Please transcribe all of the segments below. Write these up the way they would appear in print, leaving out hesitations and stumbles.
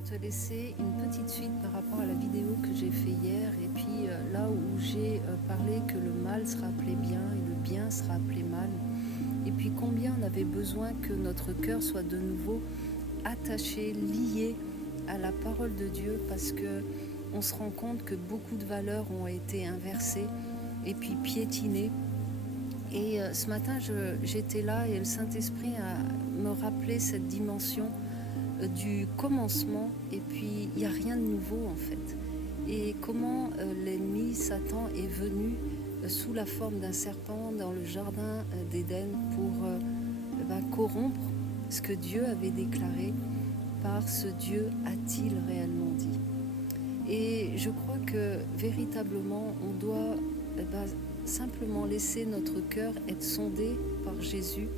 j'aimerais te laisser une petite suite par rapport à la vidéo que j'ai fait hier et puis là où j'ai parlé que le mal sera appelé bien et le bien sera appelé mal. Et puis combien on avait besoin que notre cœur soit de nouveau attaché, lié à la parole de Dieu parce que on se rend compte que beaucoup de valeurs ont été inversées et puis piétinées. Et ce matin, j'étais là et le Saint-Esprit me rappelé cette dimension du commencement et puis il n'y a rien de nouveau en fait. Et comment l'ennemi, Satan, est venu sous la forme d'un serpent dans le jardin d'Éden pour corrompre ce que Dieu avait déclaré par ce Dieu a-t-il réellement dit. Et je crois que véritablement on doit simplement laisser notre cœur être sondé par Jésus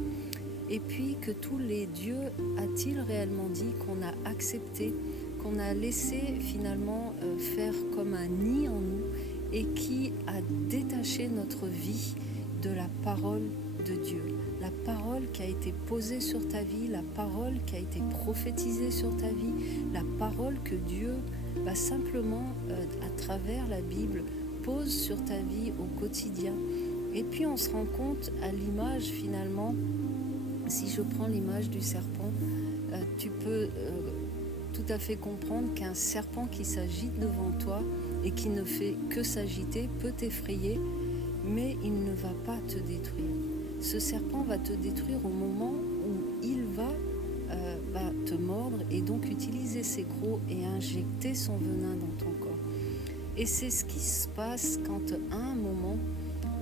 et puis que tous les dieux a-t-il réellement dit qu'on a accepté, qu'on a laissé finalement faire comme un nid en nous et qui a détaché notre vie de la parole de Dieu. La parole qui a été posée sur ta vie, la parole qui a été prophétisée sur ta vie, la parole que Dieu simplement à travers la Bible pose sur ta vie au quotidien. Et puis on se rend compte à l'image finalement, si je prends l'image du serpent, tu peux tout à fait comprendre qu'un serpent qui s'agite devant toi et qui ne fait que s'agiter peut t'effrayer, mais il ne va pas te détruire. Ce serpent va te détruire au moment où il va te mordre et donc utiliser ses crocs et injecter son venin dans ton corps. Et c'est ce qui se passe quand à un moment,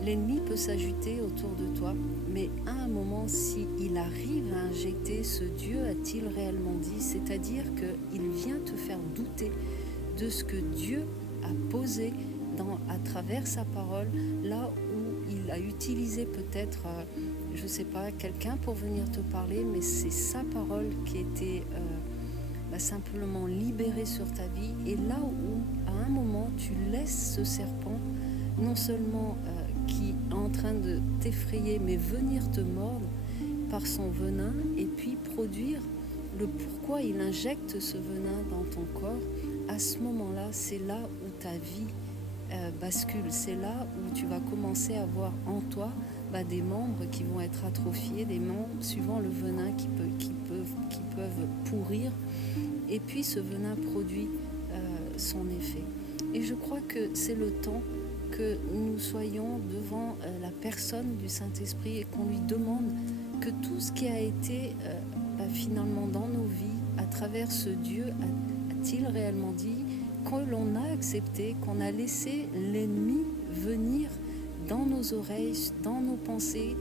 l'ennemi peut s'agiter autour de toi, mais à un moment, s'il arrive à injecter ce Dieu a-t-il réellement dit, c'est-à-dire qu'il vient te faire douter de ce que Dieu a posé à travers sa parole, là où il a utilisé peut-être, je ne sais pas, quelqu'un pour venir te parler, mais c'est sa parole qui était simplement libérée sur ta vie. Et là où, à un moment, tu laisses ce serpent, non seulement qui est en train de t'effrayer, mais venir te mordre par son venin et puis produire le pourquoi il injecte ce venin dans ton corps, à ce moment-là, c'est là où ta vie bascule. C'est là où tu vas commencer à voir en toi des membres qui vont être atrophiés, des membres suivant le venin qui peuvent pourrir. Et puis ce venin produit son effet. Et je crois que c'est le temps que nous soyons devant la personne du Saint-Esprit et qu'on lui demande que tout ce qui a été finalement dans nos vies, à travers ce Dieu, a-t-il réellement dit, que l'on a accepté, qu'on a laissé l'ennemi venir dans nos oreilles, dans nos pensées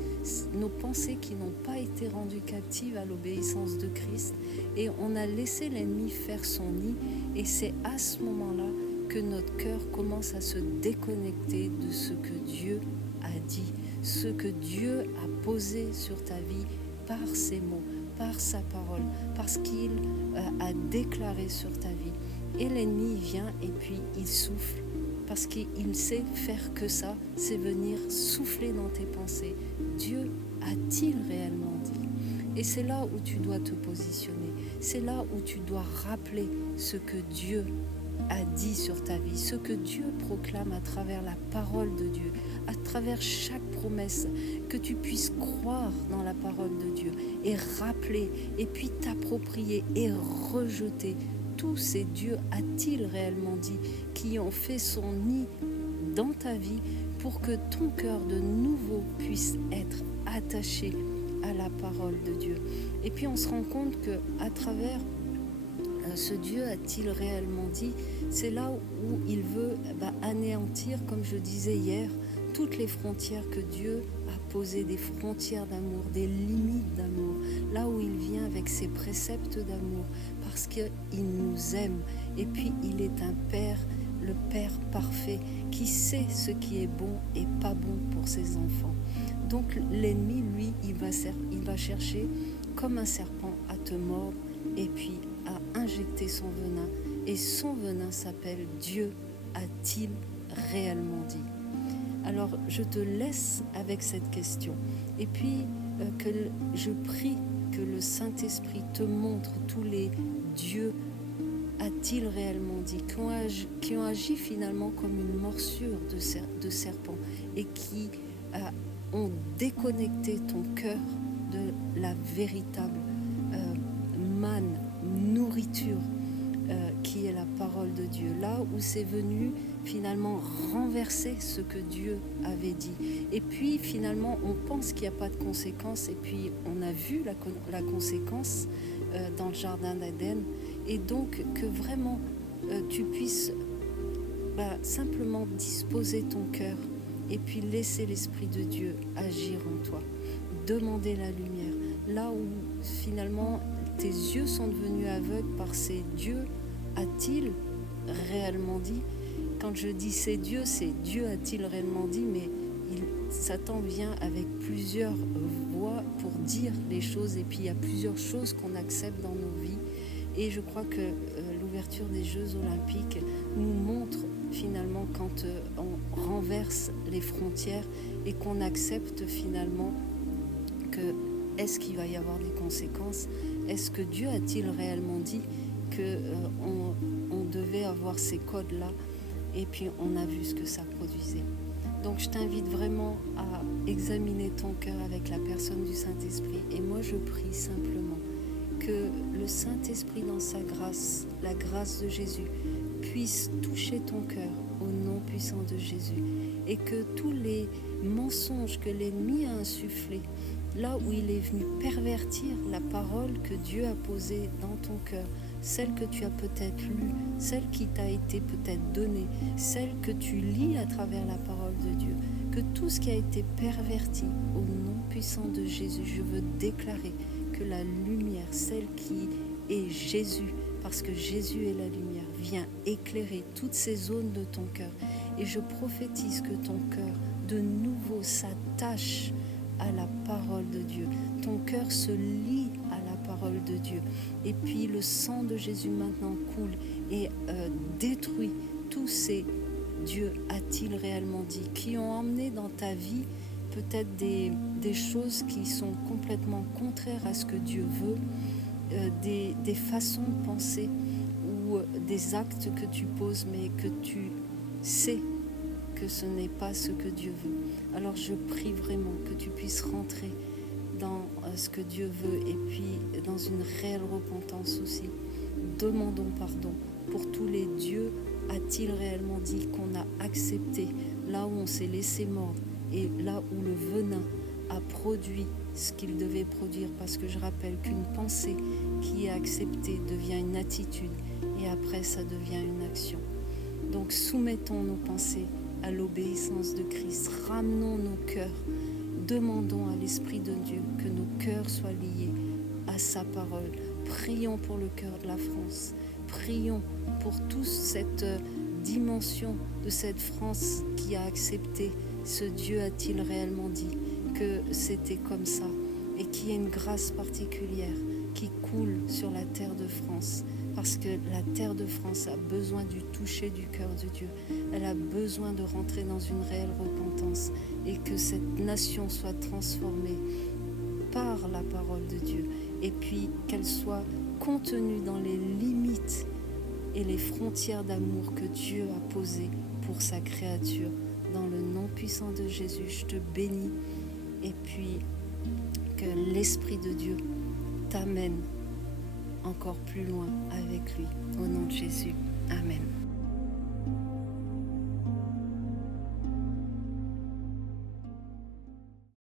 qui n'ont pas été rendues captives à l'obéissance de Christ, et on a laissé l'ennemi faire son nid, et c'est à ce moment-là que notre cœur commence à se déconnecter de ce que Dieu a dit, ce que Dieu a posé sur ta vie par ses mots, par sa parole, parce qu'il a déclaré sur ta vie. Et l'ennemi vient et puis il souffle, parce qu'il sait faire que ça, c'est venir souffler dans tes pensées. Dieu a-t-il réellement dit? Et c'est là où tu dois te positionner, c'est là où tu dois rappeler ce que Dieu a dit sur ta vie, ce que Dieu proclame à travers la parole de Dieu, à travers chaque promesse, que tu puisses croire dans la parole de Dieu et rappeler et puis t'approprier et rejeter tous ces dieux a-t-il réellement dit qui ont fait son nid dans ta vie pour que ton cœur de nouveau puisse être attaché à la parole de Dieu. Et puis on se rend compte que à travers ce Dieu a-t-il réellement dit, c'est là où il veut anéantir, comme je disais hier, toutes les frontières que Dieu a posées, des frontières d'amour, des limites d'amour, là où il vient avec ses préceptes d'amour, parce qu'il nous aime. Et puis il est un Père, le Père parfait, qui sait ce qui est bon et pas bon pour ses enfants. Donc l'ennemi, lui, il va chercher comme un serpent à te mordre et puis à injecter son venin. Et son venin s'appelle Dieu a-t-il réellement dit? Alors je te laisse avec cette question. Et puis je prie que le Saint-Esprit te montre tous les dieux a-t-il réellement dit, qui ont agi finalement comme une morsure de serpent et qui ont déconnecté ton cœur de la véritable manne, nourriture qui est la parole de Dieu. Là où c'est venu finalement renverser ce que Dieu avait dit. Et puis finalement on pense qu'il n'y a pas de conséquences et puis on a vu la conséquence dans le jardin d'Éden. Et donc que vraiment tu puisses simplement disposer ton cœur et puis laisser l'Esprit de Dieu agir en toi. Demander la lumière. Là où finalement tes yeux sont devenus aveugles par ces dieux, a-t-il réellement dit? Quand je dis c'est Dieu a-t-il réellement dit, mais Satan vient avec plusieurs voix pour dire les choses et puis il y a plusieurs choses qu'on accepte dans nos vies. Et je crois que l'ouverture des Jeux Olympiques nous montre finalement quand on renverse les frontières et qu'on accepte finalement que est-ce qu'il va y avoir des conséquences? Est-ce que Dieu a-t-il réellement dit qu'on devait avoir ces codes-là? Et puis on a vu ce que ça produisait. Donc je t'invite vraiment à examiner ton cœur avec la personne du Saint-Esprit. Et moi je prie simplement que le Saint-Esprit dans sa grâce, la grâce de Jésus, puisse toucher ton cœur au nom puissant de Jésus. Et que tous les mensonges que l'ennemi a insufflés, là où il est venu pervertir la parole que Dieu a posée dans ton cœur, celle que tu as peut-être lue, celle qui t'a été peut-être donnée, celle que tu lis à travers la parole de Dieu, que tout ce qui a été perverti au nom puissant de Jésus, je veux déclarer que la lumière, celle qui est Jésus, parce que Jésus est la lumière, vient éclairer toutes ces zones de ton cœur. Et je prophétise que ton cœur de nouveau s'attache à la parole de Dieu. Ton cœur se lie à la parole de Dieu. Et puis le sang de Jésus maintenant coule et détruit tous ces Dieu a-t-il réellement dit, qui ont emmené dans ta vie peut-être des choses qui sont complètement contraires à ce que Dieu veut, des façons de penser ou des actes que tu poses mais que tu sais que ce n'est pas ce que Dieu veut. Alors je prie vraiment que tu puisses rentrer dans ce que Dieu veut et puis dans une réelle repentance aussi. Demandons pardon pour tous les dieux a-t-il réellement dit qu'on a accepté, là où on s'est laissé mordre et là où le venin a produit ce qu'il devait produire, parce que je rappelle qu'une pensée qui est acceptée devient une attitude et après ça devient une action. Donc soumettons nos pensées à l'obéissance de Christ, ramenons nos cœurs, demandons à l'Esprit de Dieu que nos cœurs soient liés à sa parole. Prions pour le cœur de la France, prions pour toute cette dimension de cette France qui a accepté ce Dieu a-t-il réellement dit que c'était comme ça, et qu'il y ait une grâce particulière qui coule sur la terre de France, parce que la terre de France a besoin du toucher du cœur de Dieu. Elle a besoin de rentrer dans une réelle repentance et que cette nation soit transformée par la parole de Dieu et puis qu'elle soit contenue dans les limites et les frontières d'amour que Dieu a posées pour sa créature. Dans le nom puissant de Jésus, je te bénis et puis que l'Esprit de Dieu t'amène encore plus loin avec lui. Au nom de Jésus.